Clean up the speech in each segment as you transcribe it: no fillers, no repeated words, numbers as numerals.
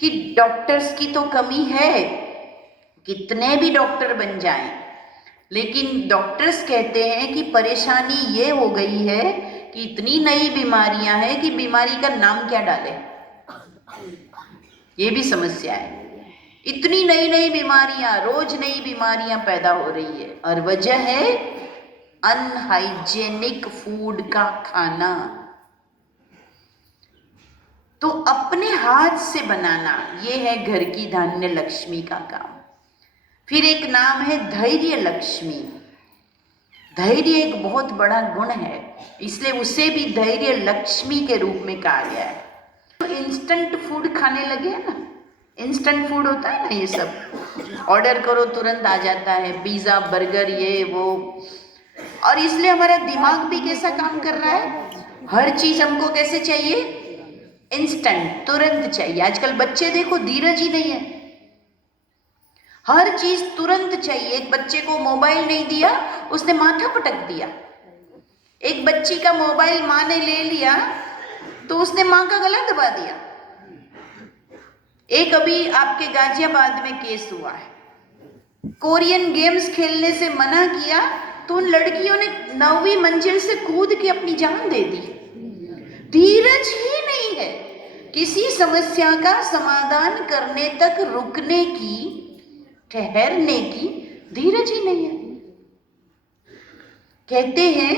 कि डॉक्टर्स की तो कमी है, कितने भी डॉक्टर बन जाएं, लेकिन डॉक्टर्स कहते हैं कि परेशानी ये हो गई है कि इतनी नई बीमारियां हैं कि बीमारी का नाम क्या डाले, ये भी समस्या है। इतनी नई नई बीमारियां, रोज नई बीमारियां पैदा हो रही है, और वजह है अनहाइजेनिक फूड का खाना। तो अपने हाथ से बनाना, ये है घर की धान्य लक्ष्मी का काम। फिर एक नाम है धैर्य लक्ष्मी। धैर्य एक बहुत बड़ा गुण है, इसलिए उसे भी धैर्य लक्ष्मी के रूप में कहा गया है। तो इंस्टेंट फूड खाने लगे हैं ना, इंस्टेंट फूड होता है ना, ये सब ऑर्डर करो तुरंत आ जाता है, पिज्जा बर्गर ये वो, और इसलिए हमारा दिमाग भी कैसा काम कर रहा है, हर चीज हमको कैसे चाहिए, इंस्टेंट, तुरंत चाहिए। आजकल बच्चे देखो धीरज ही नहीं है, हर चीज तुरंत चाहिए। एक बच्चे को मोबाइल नहीं दिया, उसने माथा पटक दिया। एक बच्ची का मोबाइल माँ ने ले लिया तो उसने माँ का गला दबा दिया। एक अभी आपके गाजियाबाद में केस हुआ है, कोरियन गेम्स खेलने से मना किया तो उन लड़कियों ने 9वीं मंजिल से कूद के अपनी जान दे दी। धीरज ही नहीं है, किसी समस्या का समाधान करने तक रुकने की, ठहरने की धीरज ही नहीं है। कहते हैं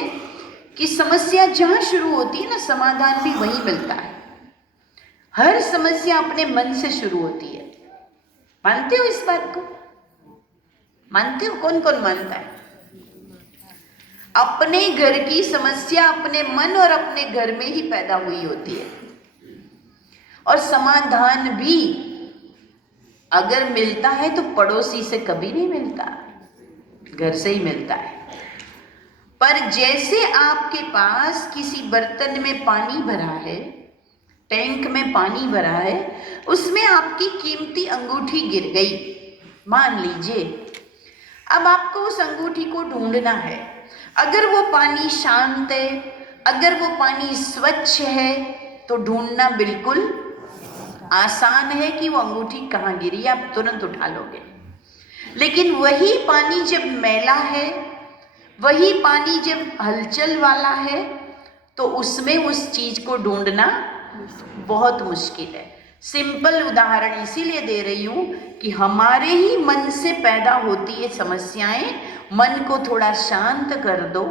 कि समस्या जहां शुरू होती है ना, समाधान भी वहीं मिलता है। हर समस्या अपने मन से शुरू होती है। मानते हो इस बात को? मानते हो? कौन कौन मानता है? अपने घर की समस्या अपने मन और अपने घर में ही पैदा हुई होती है, और समाधान भी अगर मिलता है तो पड़ोसी से कभी नहीं मिलता, घर से ही मिलता है। पर जैसे आपके पास किसी बर्तन में पानी भरा है, टैंक में पानी भरा है, उसमें आपकी कीमती अंगूठी गिर गई, मान लीजिए। अब आपको उस अंगूठी को ढूंढना है। अगर वो पानी शांत है, अगर वो पानी स्वच्छ है, तो ढूंढना बिल्कुल आसान है कि वो अंगूठी कहाँ गिरी, आप तुरंत उठा लोगे। लेकिन वही पानी जब मैला है, वही पानी जब हलचल वाला है, तो उसमें उस चीज को ढूंढना बहुत मुश्किल है। सिंपल उदाहरण इसीलिए दे रही हूं कि हमारे ही मन से पैदा होती है समस्याएं। मन को थोड़ा शांत कर दो,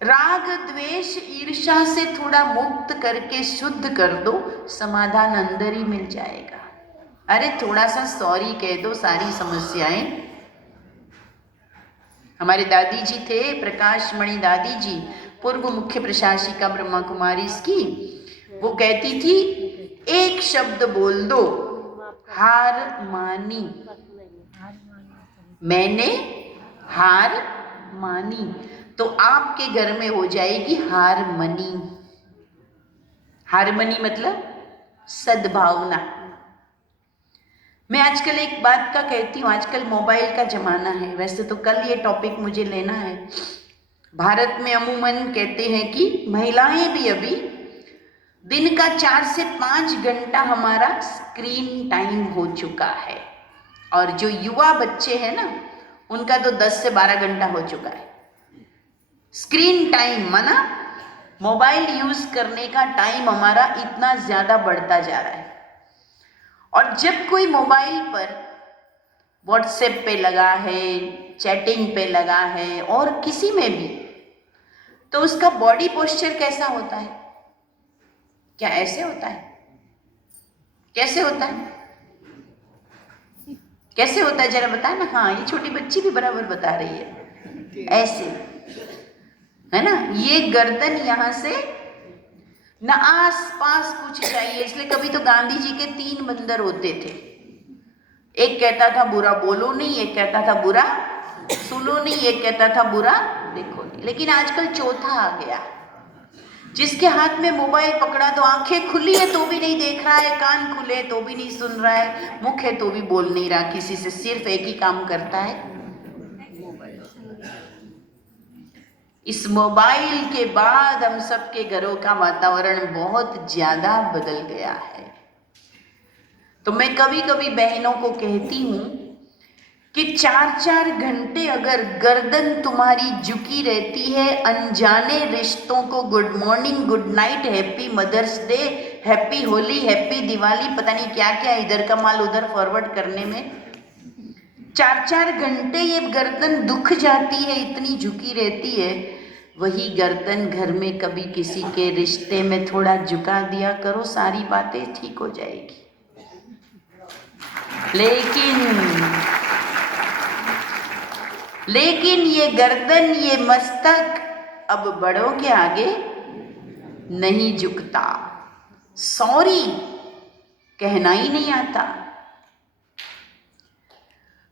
राग द्वेष ईर्ष्या से थोड़ा मुक्त करके शुद्ध कर दो, समाधान अंदर ही मिल जाएगा। अरे थोड़ा सा सॉरी कह दो, सारी समस्याएं। हमारे दादी जी थे, प्रकाश मणि दादी जी, पूर्व मुख्य प्रशासिका ब्रह्मा कुमारी की, वो कहती थी एक शब्द बोल दो, हार मानी, मैंने हार मानी, तो आपके घर में हो जाएगी हारमनी। हारमनी मतलब सद्भावना। मैं आजकल एक बात का कहती हूँ, आजकल मोबाइल का जमाना है, वैसे तो कल ये टॉपिक मुझे लेना है। भारत में अमूमन कहते हैं कि महिलाएं भी अभी दिन का 4 से 5 घंटा हमारा स्क्रीन टाइम हो चुका है, और जो युवा बच्चे हैं ना, उनका तो 10 से 12 घंटा हो चुका है। स्क्रीन टाइम माना मोबाइल यूज करने का टाइम हमारा इतना ज्यादा बढ़ता जा रहा है। और जब कोई मोबाइल पर व्हाट्सएप पे लगा है, चैटिंग पे लगा है, और किसी में भी, तो उसका बॉडी पोस्चर कैसा होता है? क्या ऐसे होता है? कैसे होता है? कैसे होता है जरा बताए ना। हाँ, ये छोटी बच्ची भी बराबर बता रही है, ऐसे है ना। ये गर्दन यहां से न, आस पास कुछ चाहिए। इसलिए कभी तो गांधी जी के 3 बंदर होते थे, एक कहता था बुरा बोलो नहीं, एक कहता था बुरा सुनो नहीं, एक कहता था बुरा देखो नहीं। लेकिन आजकल चौथा आ गया, जिसके हाथ में मोबाइल पकड़ा तो आंखें खुली है तो भी नहीं देख रहा है, कान खुले तो भी नहीं सुन रहा है, मुख है तो भी बोल नहीं रहा किसी से, सिर्फ एक ही काम करता है। इस मोबाइल के बाद हम सबके घरों का वातावरण बहुत ज्यादा बदल गया है। तो मैं कभी कभी बहनों को कहती हूँ कि 4-4 घंटे अगर गर्दन तुम्हारी झुकी रहती है अनजाने रिश्तों को good morning, good night, happy mother's day, happy Holi, happy Diwali, पता नहीं क्या क्या इधर का माल उधर फॉरवर्ड करने में 4-4 घंटे ये गर्दन दुख जाती है, इतनी झुकी रहती है। वही गर्दन घर में कभी किसी के रिश्ते में थोड़ा झुका दिया करो, सारी बातें ठीक हो जाएगी। लेकिन ये गर्दन, ये मस्तक अब बड़ों के आगे नहीं झुकता। सॉरी कहना ही नहीं आता।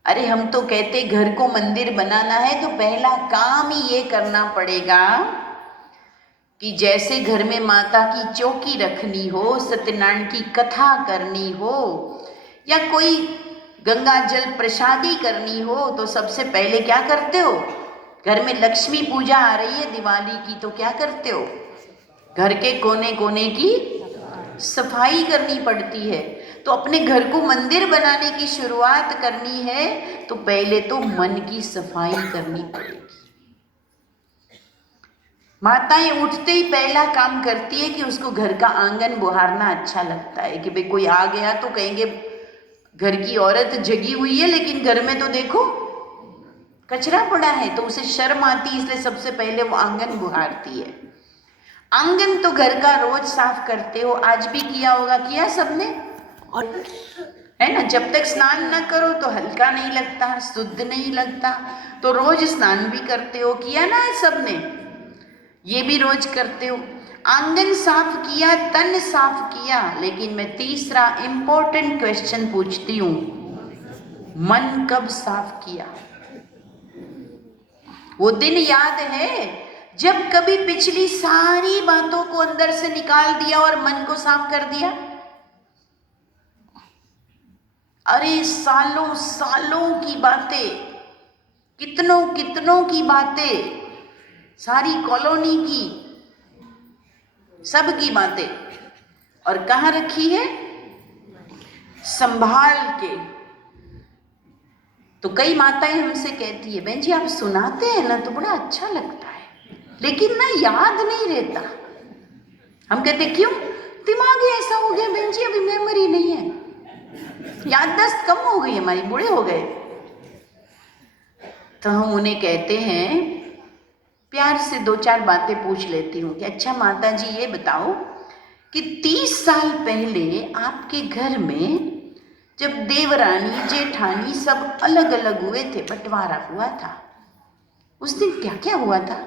अरे हम तो कहते घर को मंदिर बनाना है तो पहला काम ही ये करना पड़ेगा कि जैसे घर में माता की चौकी रखनी हो, सत्यनारायण की कथा करनी हो या कोई गंगा जल प्रसादी करनी हो, तो सबसे पहले क्या करते हो? घर में लक्ष्मी पूजा आ रही है दिवाली की, तो क्या करते हो? घर के कोने कोने की सफाई करनी पड़ती है। तो अपने घर को मंदिर बनाने की शुरुआत करनी है तो पहले तो मन की सफाई करनी पड़ेगी। माताएं उठते ही पहला काम करती है कि उसको घर का आंगन बुहारना अच्छा लगता है कि भाई कोई आ गया तो कहेंगे घर की औरत जगी हुई है, लेकिन घर में तो देखो कचरा पड़ा है, तो उसे शर्म आती है, इसलिए सबसे पहले वो आंगन बुहारती है। आंगन तो घर का रोज साफ करते हो, आज भी किया होगा, किया सबने, है ना? जब तक स्नान न करो तो हल्का नहीं लगता, शुद्ध नहीं लगता, तो रोज स्नान भी करते हो, किया ना सबने? ये भी रोज करते हो। आंगन साफ किया, तन साफ किया, लेकिन मैं तीसरा इंपॉर्टेंट क्वेश्चन पूछती हूँ, मन कब साफ किया? वो दिन याद है जब कभी पिछली सारी बातों को अंदर से निकाल दिया और मन को साफ कर दिया? अरे सालों सालों की बातें, कितनों कितनों की बातें, सारी कॉलोनी की, सब की बातें, और कहाँ रखी है? संभाल के। तो कई माताएं हमसे कहती है, बहन जी आप सुनाते हैं ना तो बड़ा अच्छा लगता है, लेकिन ना याद नहीं रहता। हम कहते क्यों? दिमाग ही ऐसा हो गया बहन जी, अभी मेमोरी नहीं है, याददाश्त कम हो गई, हमारी बूढ़े हो गए। तो हम उन्हें कहते हैं, प्यार से 2-4 बातें पूछ लेती हूँ कि अच्छा माता जी ये बताओ कि 30 साल पहले आपके घर में जब देवरानी जेठानी सब अलग अलग हुए थे, बंटवारा हुआ था, उस दिन क्या क्या हुआ था?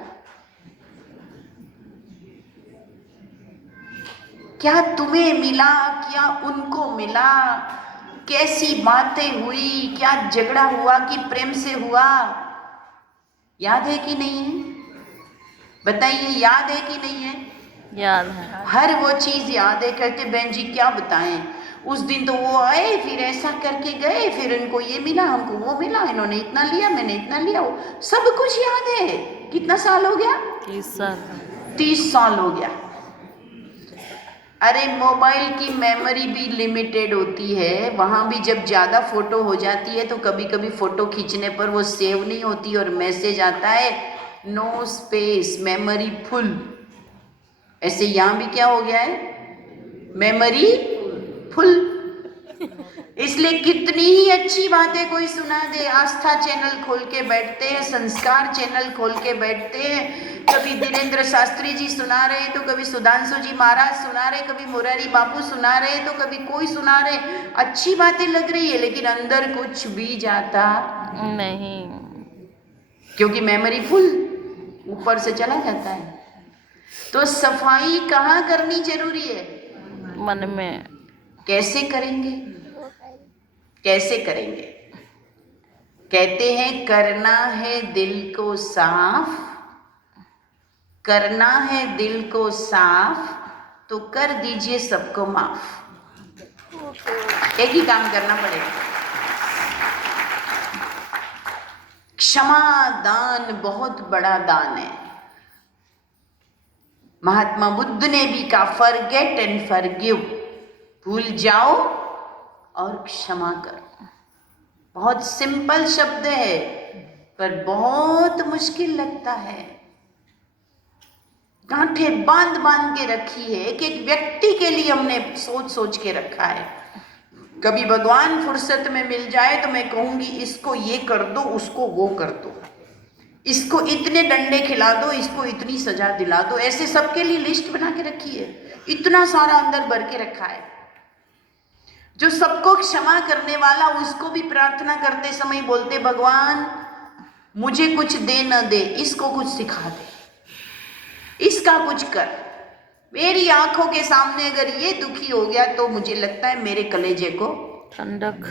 क्या तुम्हें मिला, क्या उनको मिला, कैसी बातें हुई, क्या झगड़ा हुआ कि प्रेम से हुआ? याद है कि नहीं है? बताइए, याद है कि नहीं है? याद है। हर वो चीज याद है। कहते बहन जी क्या बताएं, उस दिन तो वो आए, फिर ऐसा करके गए, फिर इनको ये मिला, हमको वो मिला, इन्होंने इतना लिया, मैंने इतना लिया, वो सब कुछ याद है। कितना साल हो गया? 30 साल। 30 साल हो गया। अरे मोबाइल की मेमोरी भी लिमिटेड होती है, वहाँ भी जब ज़्यादा फ़ोटो हो जाती है तो कभी कभी फ़ोटो खींचने पर वो सेव नहीं होती और मैसेज आता है नो स्पेस, मेमोरी फुल। ऐसे यहाँ भी क्या हो गया है? Memory full. इसलिए कितनी ही अच्छी बातें कोई सुना दे, आस्था चैनल खोल के बैठते हैं, संस्कार चैनल खोल के बैठते हैं, कभी धीरेन्द्र शास्त्री जी सुना रहे तो कभी सुधांशु जी महाराज सुना रहे, कभी मुरारी बापू सुना रहे तो कभी कोई सुना रहे, अच्छी बातें लग रही है, लेकिन अंदर कुछ भी जाता नहीं, क्योंकि मेमोरी फुल ऊपर से चला जाता है। तो सफाई कहाँ करनी जरूरी है? मन में। कैसे करेंगे? कैसे करेंगे? कहते हैं करना है दिल को साफ, करना है दिल को साफ तो कर दीजिए सबको माफ। एक ही काम करना पड़ेगा। क्षमा दान बहुत बड़ा दान है। महात्मा बुद्ध ने भी कहा फॉरगेट एंड फॉरगिव, भूल जाओ और क्षमा करो। बहुत सिंपल शब्द है पर बहुत मुश्किल लगता है। गांठें बांध बांध के रखी है, एक एक व्यक्ति के लिए हमने सोच सोच के रखा है। कभी भगवान फुर्सत में मिल जाए तो मैं कहूंगी इसको ये कर दो, उसको वो कर दो, इसको इतने डंडे खिला दो, इसको इतनी सजा दिला दो। ऐसे सबके लिए लिस्ट बना के रखी है, इतना सारा अंदर भर के रखा है। जो सबको क्षमा करने वाला, उसको भी प्रार्थना करते समय बोलते भगवान मुझे कुछ दे न दे, इसको कुछ सिखा दे, इसका कुछ कर। मेरी आंखों के सामने अगर ये दुखी हो गया तो मुझे लगता है मेरे कलेजे को ठंडक।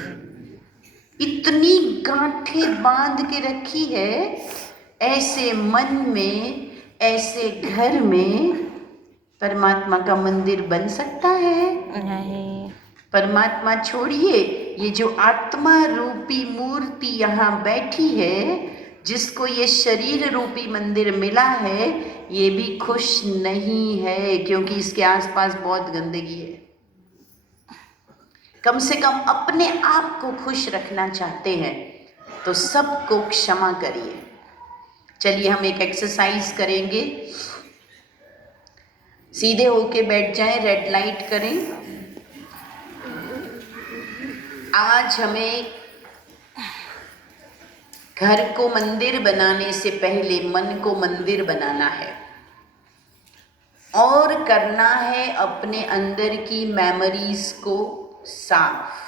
इतनी गांठें बांध के रखी है। ऐसे मन में, ऐसे घर में परमात्मा का मंदिर बन सकता है? नहीं। परमात्मा छोड़िए, ये जो आत्मा रूपी मूर्ति यहाँ बैठी है, जिसको ये शरीर रूपी मंदिर मिला है, ये भी खुश नहीं है, क्योंकि इसके आसपास बहुत गंदगी है। कम से कम अपने आप को खुश रखना चाहते हैं तो सबको क्षमा करिए। चलिए हम एक एक्सरसाइज करेंगे। सीधे होके बैठ जाएं, रेड लाइट करें। आज हमें घर को मंदिर बनाने से पहले मन को मंदिर बनाना है और करना है अपने अंदर की मेमोरीज को साफ।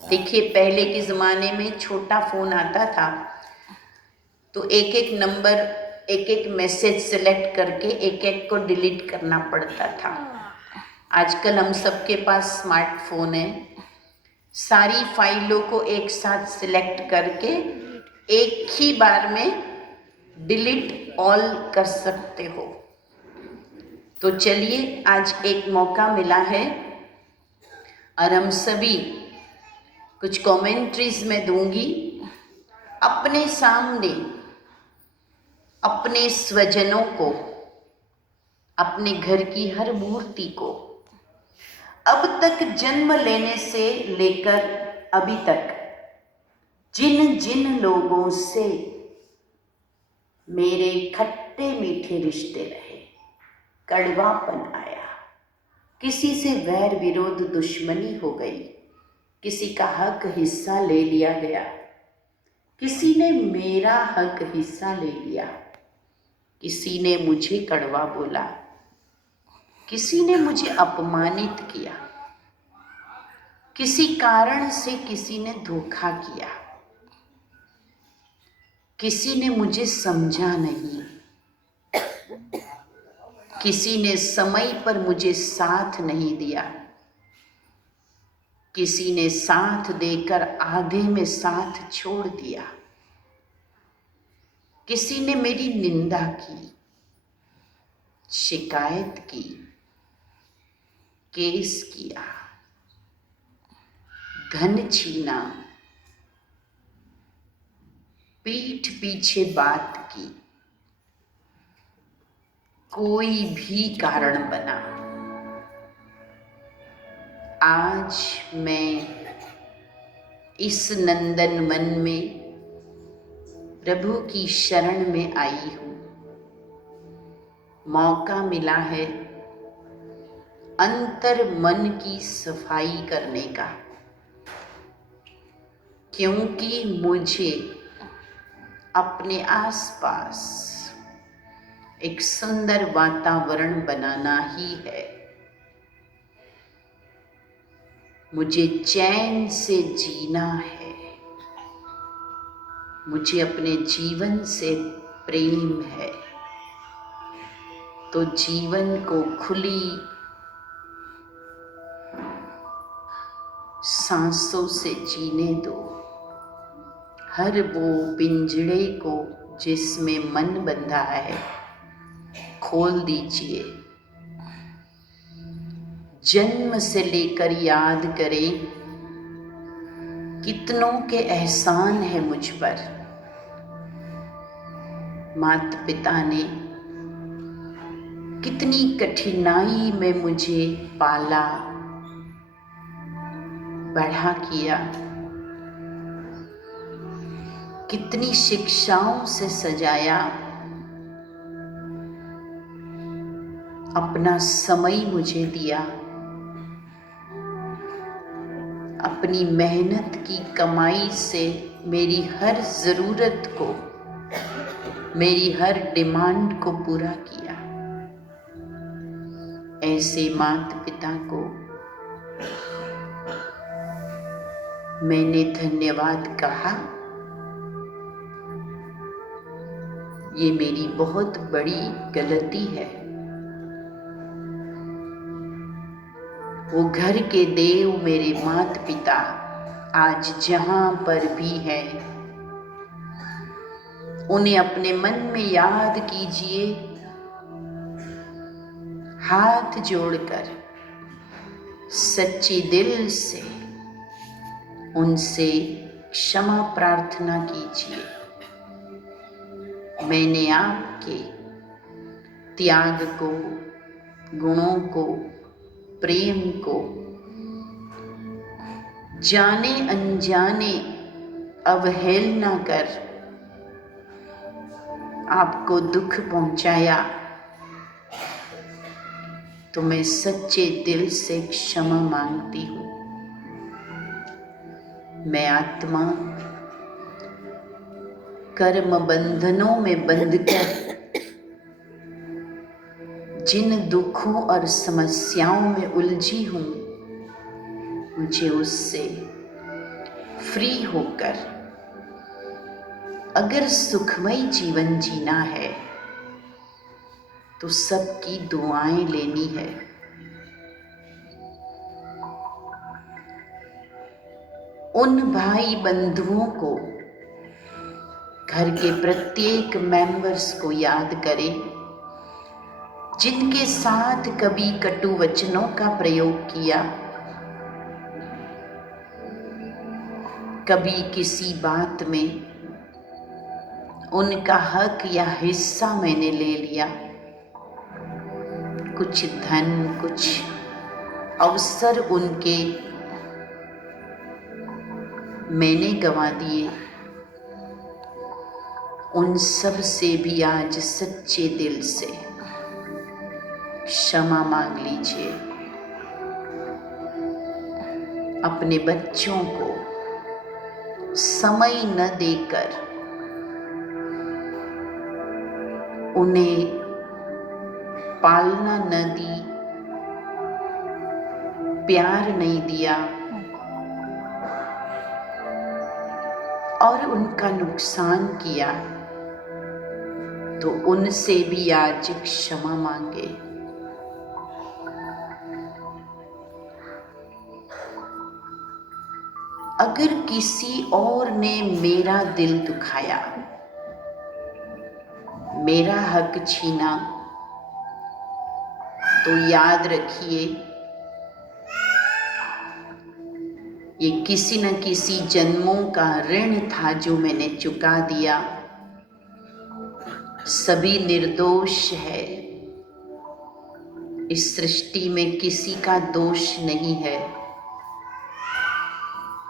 देखिए पहले के ज़माने में छोटा फ़ोन आता था तो एक एक नंबर, एक एक मैसेज सेलेक्ट करके एक एक को डिलीट करना पड़ता था। आजकल हम सबके पास स्मार्टफोन है, सारी फाइलों को एक साथ सिलेक्ट करके एक ही बार में डिलीट ऑल कर सकते हो। तो चलिए आज एक मौका मिला है और हम सभी कुछ कमेंट्रीज में दूंगी। अपने सामने अपने स्वजनों को, अपने घर की हर मूर्ति को, अब तक जन्म लेने से लेकर अभी तक जिन जिन लोगों से मेरे खट्टे मीठे रिश्ते रहे, कड़वापन आया, किसी से वैर विरोध दुश्मनी हो गई, किसी का हक हिस्सा ले लिया गया, किसी ने मेरा हक हिस्सा ले लिया, किसी ने मुझे कड़वा बोला, किसी ने मुझे अपमानित किया, किसी कारण से किसी ने धोखा किया, किसी ने मुझे समझा नहीं, किसी ने समय पर मुझे साथ नहीं दिया, किसी ने साथ देकर आधे में साथ छोड़ दिया, किसी ने मेरी निंदा की, शिकायत की, केस किया, धन छीना, पीठ पीछे बात की, कोई भी कारण बना। आज मैं इस नंदन वन में प्रभु की शरण में आई हूँ। मौका मिला है अंतर मन की सफाई करने का, क्योंकि मुझे अपने आसपास एक सुंदर वातावरण बनाना ही है। मुझे चैन से जीना है, मुझे अपने जीवन से प्रेम है, तो जीवन को खुली सांसों से जीने दो। हर वो पिंजड़े को जिसमें मन बंधा है खोल दीजिए। जन्म से लेकर याद करें कितनों के एहसान है मुझ पर। माता पिता ने कितनी कठिनाई में मुझे पाला, बढ़ा किया, कितनी शिक्षाओं से सजाया, अपना समय मुझे दिया, अपनी मेहनत की कमाई से मेरी हर ज़रूरत को, मेरी हर डिमांड को पूरा किया। ऐसे माता पिता को मैंने धन्यवाद कहा। ये मेरी बहुत बड़ी गलती है। वो घर के देव मेरे माता पिता आज जहां पर भी हैं, उन्हें अपने मन में याद कीजिए, हाथ जोड़कर सच्चे दिल से उनसे क्षमा प्रार्थना कीजिए। मैंने आपके त्याग को, गुणों को, प्रेम को जाने अनजाने अवहेलना कर आपको दुख पहुंचाया, तो मैं सच्चे दिल से क्षमा मांगती हूँ। मैं आत्मा कर्म बंधनों में बंधकर जिन दुखों और समस्याओं में उलझी हूँ, मुझे उससे फ्री होकर अगर सुखमय जीवन जीना है तो सबकी दुआएं लेनी है। उन भाई बंधुओं को, घर के प्रत्येक मेंबर्स को याद करें जिनके साथ कभी कटु वचनों का प्रयोग किया, कभी किसी बात में उनका हक या हिस्सा मैंने ले लिया, कुछ धन, कुछ अवसर उनके मैंने गंवा दिए। उन सब से भी आज सच्चे दिल से क्षमा मांग लीजिए। अपने बच्चों को समय न देकर उन्हें पालना न दी, प्यार नहीं दिया और उनका नुकसान किया, तो उनसे भी आज क्षमा मांगे। अगर किसी और ने मेरा दिल दुखाया, मेरा हक छीना, तो याद रखिए ये किसी न किसी जन्मों का ऋण था जो मैंने चुका दिया। सभी निर्दोष है, इस सृष्टि में किसी का दोष नहीं है,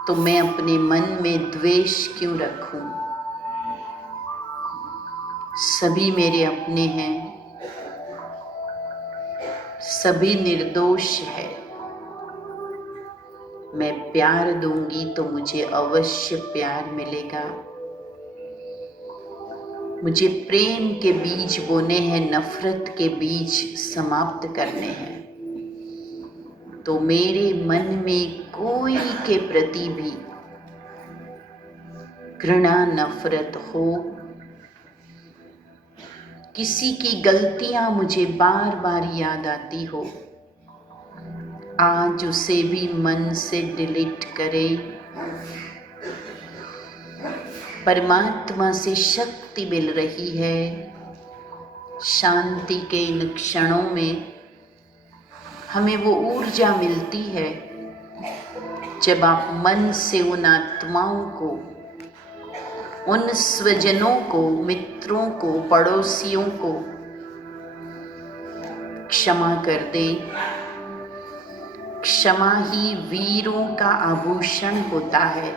तो मैं अपने मन में द्वेष क्यों रखूं? सभी मेरे अपने हैं, सभी निर्दोष है। मैं प्यार दूंगी तो मुझे अवश्य प्यार मिलेगा। मुझे प्रेम के बीज बोने हैं, नफरत के बीज समाप्त करने हैं। तो मेरे मन में कोई के प्रति भी घृणा, नफरत हो, किसी की गलतियां मुझे बार बार याद आती हो, आज उसे भी मन से डिलीट करे। परमात्मा से शक्ति मिल रही है। शांति के इन क्षणों में हमें वो ऊर्जा मिलती है जब आप मन से उन आत्माओं को, उन स्वजनों को, मित्रों को, पड़ोसियों को क्षमा कर दे। क्षमा ही वीरों का आभूषण होता है।